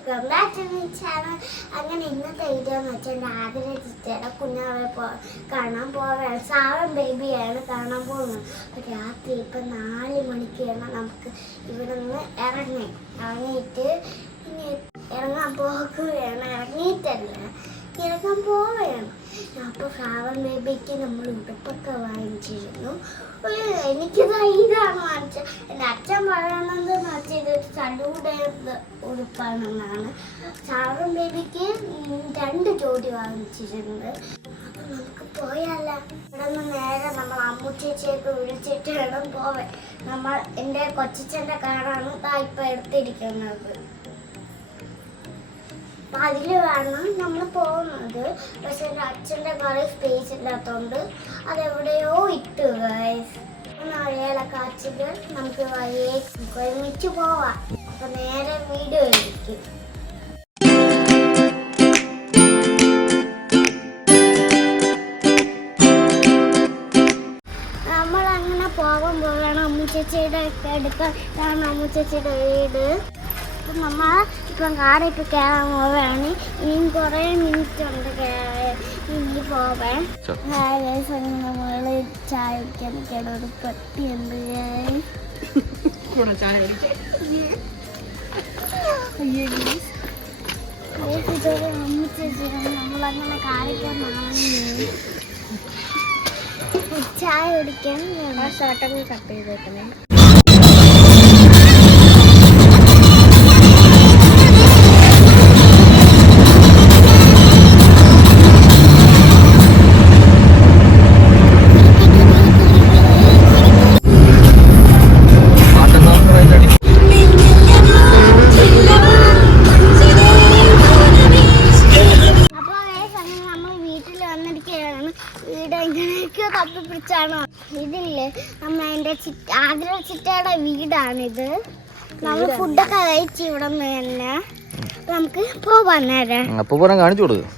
Welcome back to my channel. അങ്ങനെ ഇന്നത്തെ video എന്ന് വെച്ചാൽ എൻ്റെ ആതിര ചിറ്റയുടെ കുഞ്ഞാവെ കാണാൻ പോവുകയാണ്. സാവൻ ബേബിയാണ് കാണാൻ പോകുന്നത്. അപ്പോൾ രാത്രി ഇപ്പം 4 മണിക്കാണ് നമുക്ക് ഇവിടെ നിന്ന് ഇറങ്ങിയിട്ട് ഇനി ഇറങ്ങാൻ പോകുകയാണ്. ഇറങ്ങാൻ പോവുകയാണ്. അപ്പോൾ സാവൻ ബേബിക്ക് നമ്മൾ ഉടുപ്പൊക്കെ വാങ്ങിച്ചിരുന്നു. എനിക്കിത് ഇതാണ് വാങ്ങിച്ചത്. എൻ്റെ അച്ഛൻ പറയണത് വെച്ചാൽ ഇതൊരു ചടുവിടെ ഉടുപ്പാണെന്നാണ്. സാവൻ ബേബിക്ക് 2 ജോഡി വാങ്ങിച്ചിട്ടുണ്ട്. അപ്പം നമുക്ക് പോയാലോ? ഇവിടെ നിന്ന് നേരെ നമ്മൾ അമ്മുച്ചേച്ചിയൊക്കെ വിളിച്ചിട്ട് വേണം പോവാൻ. നമ്മൾ എൻ്റെ കൊച്ചച്ഛൻ്റെ കാറാണ് ഇപ്പം എടുത്തിരിക്കുന്നത്. അപ്പം അതിൽ വേണം നമ്മൾ പോകുന്നത്. പക്ഷെ എൻ്റെ അച്ഛൻ്റെ കാറിൽ സ്പേസ് ഇല്ലാത്തതുകൊണ്ട് അതെവിടെയോ ഇട്ടു. അറിയാലോ കാച്ചിൽ നമുക്ക് വഴിയെ ഒരുമിച്ച് പോവാം. അപ്പം നേരെ വീഡിയോ എടുക്കും. നമ്മളങ്ങനെ പോകുമ്പോഴാണ് അമ്മുച്ചേച്ചിയുടെ ഒക്കെ എടുക്കാൻ. ഇതാണ് അമ്മുച്ചേച്ചിയുടെ വീട്. അപ്പം നമ്മൾ ഇപ്പം കാറിട്ട് കയറാൻ പോവുകയാണ്. ഇനിയും കുറേ മിനിറ്റ് ഉണ്ട് ഇനി പോവാൻ. നമ്മള് ചായ കുടിക്കാൻ നിൽക്കണം. ഒരു പട്ടിയുണ്ട്. നമ്മളങ്ങനെ കാറിക്കാൻ ചായ കുടിക്കാൻ ഷർട്ടൊക്കെ കട്ട് ചെയ്തേക്കണേ. ഇതില്ലേ എൻ്റെ ആതിര ചിറ്റയുടെ വീടാണിത്. നമ്മൾ ഫുഡൊക്കെ കഴിച്ച് ഇവിടെ നിന്ന് തന്നെ നമുക്ക് പോവാൻ നേരം. അപ്പൊ കാണിച്ചു കൊടുക്കും.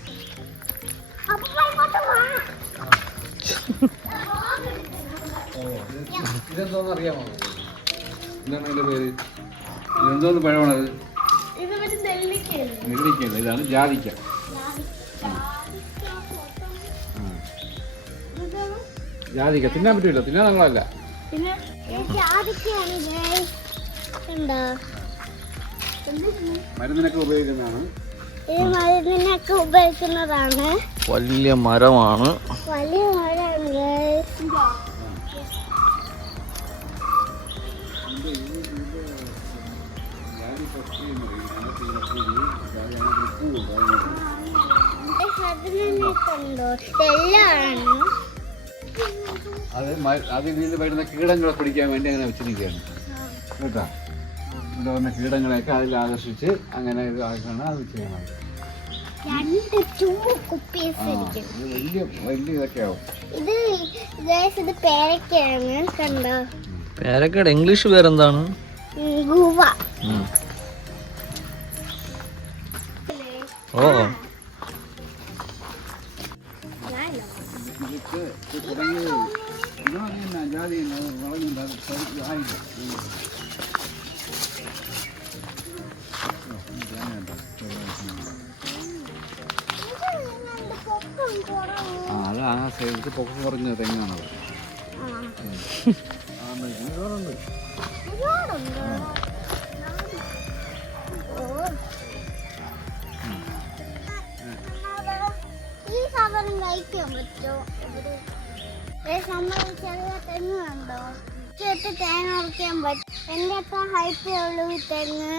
ഇതെന്തോന്നറിയാമോ? എന്താണ് അതിന്റെ പേര്? എന്തോന്ന് പഴമാണത്? നെല്ലിക്കല്ല, ഇതാണ് ജാതിക്ക. ജാതിക്ക തിന്നാൻ പറ്റില്ല, തിന്നാൻ നമ്മളല്ല. മരുന്നിനൊക്കെ ഉപയോഗിക്കുന്നതാണ്. മരുന്നിനൊക്കെ ഉപയോഗിക്കുന്നതാണ്. വലിയ മരമാണ്. വലിയ മരമാണ്. അതിൽ നിന്ന് വരുന്ന കീടങ്ങളെ പിടിക്കാൻ വേണ്ടി അങ്ങനെ വെച്ചിരിക്കുകയാണ് കേട്ടോ. ഇവിടെ വന്ന കീടങ്ങളെയൊക്കെ അതിൽ ആകർഷിച്ച് അങ്ങനെ ഇതാക്കണം. അത് ചെയ്യണം. വലിയ ഇതൊക്കെ ആവും. ഇത് പേരക്കയാണ്. കണ്ടോ? പേരക്കയുടെ ഇംഗ്ലീഷ് പേരെന്താണ്? ഗുവ. ഓ ജാതി അത് ആ സൈഡിൽ പൊക്കം കുറഞ്ഞ തെങ്ങാണത്. ഈ സാധനം കഴിക്കാൻ പറ്റുമോ? നമ്മൾ ചെറിയ തെങ്ങ് കണ്ടോ? ചേർത്ത് തേങ്ങ ഉറക്കാൻ പറ്റും. എൻ്റെ അത്ര ഹൈറ്റേ ഉള്ളൂ ഈ തെങ്ങ്.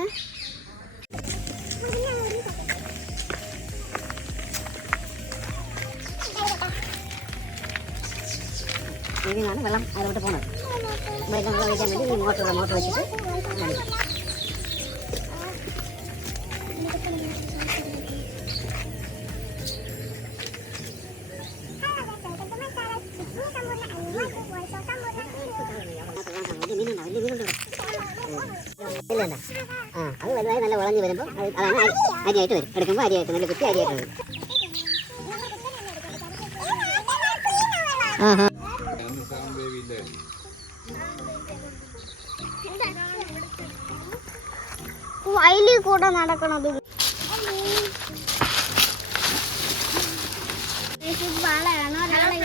ഇതിനാണ് വെള്ളം അതിലോട്ട് പോകുന്നത്. വെള്ളം ഒഴിക്കാൻ വേണ്ടി മോട്ടർ വെച്ചിട്ട് അത് വലുതായി നല്ല വളഞ്ഞ് വരുമ്പോൾ അതാണ് അരിയായിട്ട് വരും. എടുക്കുമ്പോൾ അരിയായിട്ട് നല്ല കുത്തി അരിയായിട്ട് വരും. വയലിൽ കൂടെ നടക്കണത്. വളയാണ് ഒരാളെ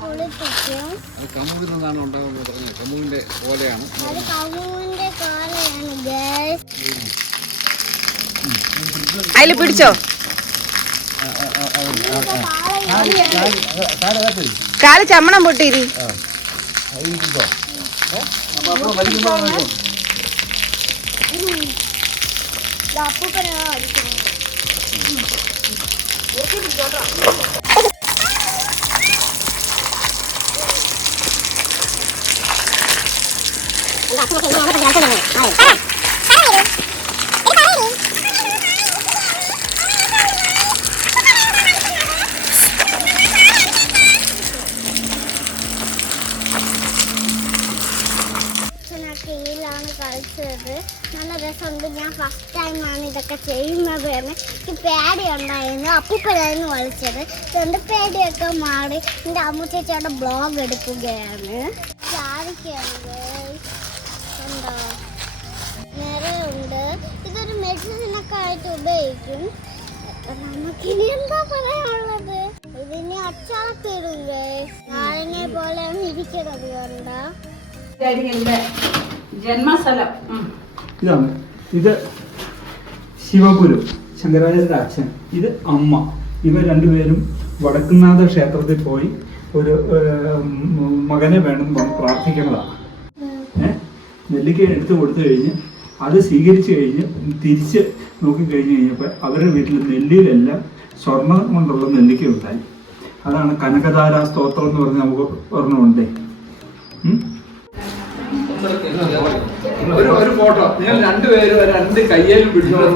കുളിപ്പിക്കും. അത് കമുകിൽ നിന്നാണ് ഉണ്ടാകുന്നത് പറഞ്ഞത്. കമുകിന്റെ പോലെയാണ്. അത് കവുങ്ങിന്റെ കോലയാണ് ഗൈസ്. അതിൽ പിടിച്ചോ, കാല് ചമ്മണം പൊട്ടിരി. കീഴിലാണ് കളിച്ചത്. നല്ല രസമുണ്ട്. ഞാൻ ഫസ്റ്റ് ടൈമാണ് ഇതൊക്കെ ചെയ്യുന്നത് തന്നെ. എനിക്ക് പേടിയുണ്ടായിരുന്നു. അപ്പൂപ്പനായിരുന്നു കളിച്ചത്. അതുകൊണ്ട് പേടിയൊക്കെ മാറി. എൻ്റെ അമ്മ ചേച്ചിയുടെ ബ്ലോഗ് എടുക്കുകയാണ്. ചാരിക്കുണ്ട്, ഉണ്ടോ, നിറയുണ്ട്. ഇതൊരു മെഡിസിനൊക്കെ ആയിട്ട് ഉപയോഗിക്കും. നമുക്കിനി എന്താ പറയാനുള്ളത്? ഇതിനി അച്ചാറത്തിടും. നാരങ്ങ പോലെയാണ് ഇരിക്കുന്നത്. കണ്ടോ, ജന്മസ്ഥലം. ഇതാണ്, ഇത് ശിവഗുരു, ശങ്കരാചാര്യരുടെ അച്ഛൻ. ഇത് അമ്മ. ഇവർ രണ്ടുപേരും വടക്കുംനാഥ ക്ഷേത്രത്തിൽ പോയി ഒരു മകനെ വേണമെന്ന് പറഞ്ഞ് പ്രാർത്ഥിക്കുന്നതാണ്. നെല്ലിക്ക എടുത്തു കൊടുത്തു കഴിഞ്ഞ് അത് സ്വീകരിച്ചു കഴിഞ്ഞ് തിരിച്ച് നോക്കിക്കഴിഞ്ഞ് കഴിഞ്ഞപ്പോൾ അവരുടെ വീട്ടിൽ നെല്ലിയിലെല്ലാം സ്വർണ്ണം കൊണ്ടുള്ള നെല്ലിക്ക ഉണ്ടായി. അതാണ് കനകധാര സ്തോത്രം എന്ന് പറഞ്ഞ് നമുക്ക് ഒരെണ്ണമുണ്ടേ. ഒരു ഫോട്ടോ നിങ്ങൾ രണ്ടുപേരും രണ്ട് കയ്യിലും പിടിച്ചിട്ട്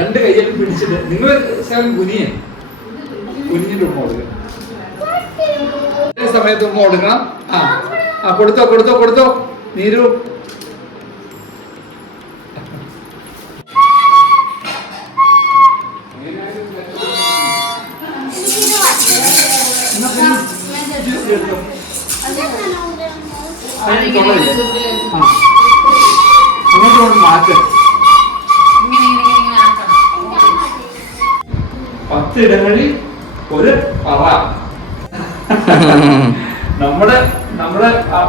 രണ്ട് കയ്യിലും പിടിച്ചിട്ട് നിങ്ങൾ കുനിഞ്ഞിട്ട് ഉമ്മ കൊടുക്കണം. സമയത്ത് ഉമ്മ കൊടുക്കണം. ആ കൊടുത്തോ കൊടുത്തോ കൊടുത്തോ. നീരു അങ്ങോട്ട് മാറ്റം. 10 ഇടങ്ങളിൽ ഒരു പറ. നമ്മുടെ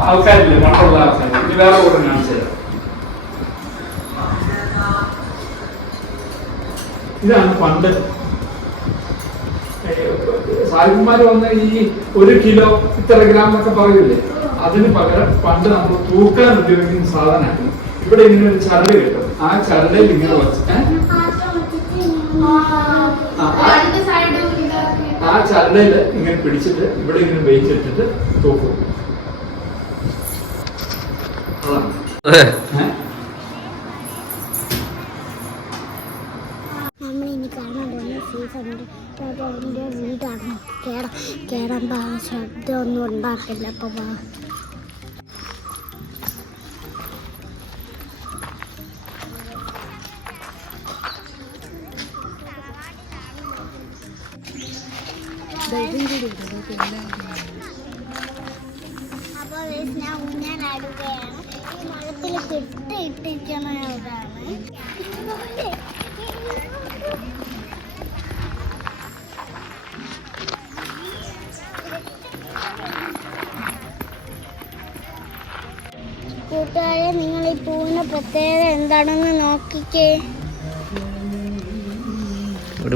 ആൾക്കാരില്ലേ, മറ്റുള്ള ആൾക്കാർ. ഇനി വേറെ കൂടെ കാണിച്ചത് ഇതാണ്. പണ്ട് സായിപ്പന്മാര് വന്ന ഈ 1 കിലോ ഇത്ര ഗ്രാം എന്നൊക്കെ പറയൂലേ, അതിന് പകരം പണ്ട് നമ്മൾ തൂക്കാൻ ഉപയോഗിക്കുന്ന സാധനമാണ്. ഇവിടെ ഇങ്ങനെ ഒരു ചരട് കിട്ടും. ആ ചരടയിൽ ഇങ്ങനെ വെച്ച് ആ ചരടയിൽ ഇങ്ങനെ പിടിച്ചിട്ട് ഇവിടെ ഇങ്ങനെ വെയിറ്റ് ഇട്ടിട്ട് തൂക്കും. നമ്മളിനി കാണാൻ പോകുന്ന സീസണിൻ്റെ വീടാണ്. കേറുമ്പോൾ ശബ്ദമൊന്നും ഉണ്ടാക്കില്ല. അപ്പോൾ ഞാൻ ഊഞ്ഞാലാടുകയാണ്. ഈ മരത്തിൽ കെട്ടിയിട്ടിരിക്കുന്നതാണ്. കൂട്ടുകാരെ, നിങ്ങൾ ഈ പൂവിന്റെ പ്രത്യേകത എന്താണെന്ന് നോക്കിക്കേ.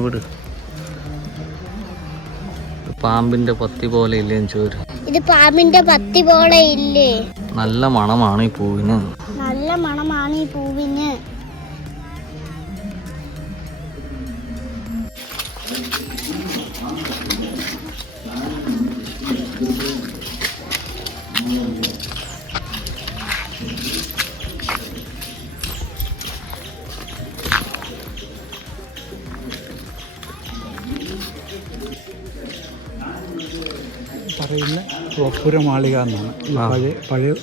വിട് പാമ്പിന്റെ പത്തി പോലെ ഇല്ലേ ചോര്? ഇത് പാമ്പിന്റെ പത്തി പോലെ ഇല്ലേ? നല്ല മണമാണ് ഈ പൂവിന്. നല്ല മണമാണ് ഈ പൂവിന്. പറയുന്ന ഗോപുര മാളിക എന്നാണ്. പഴയ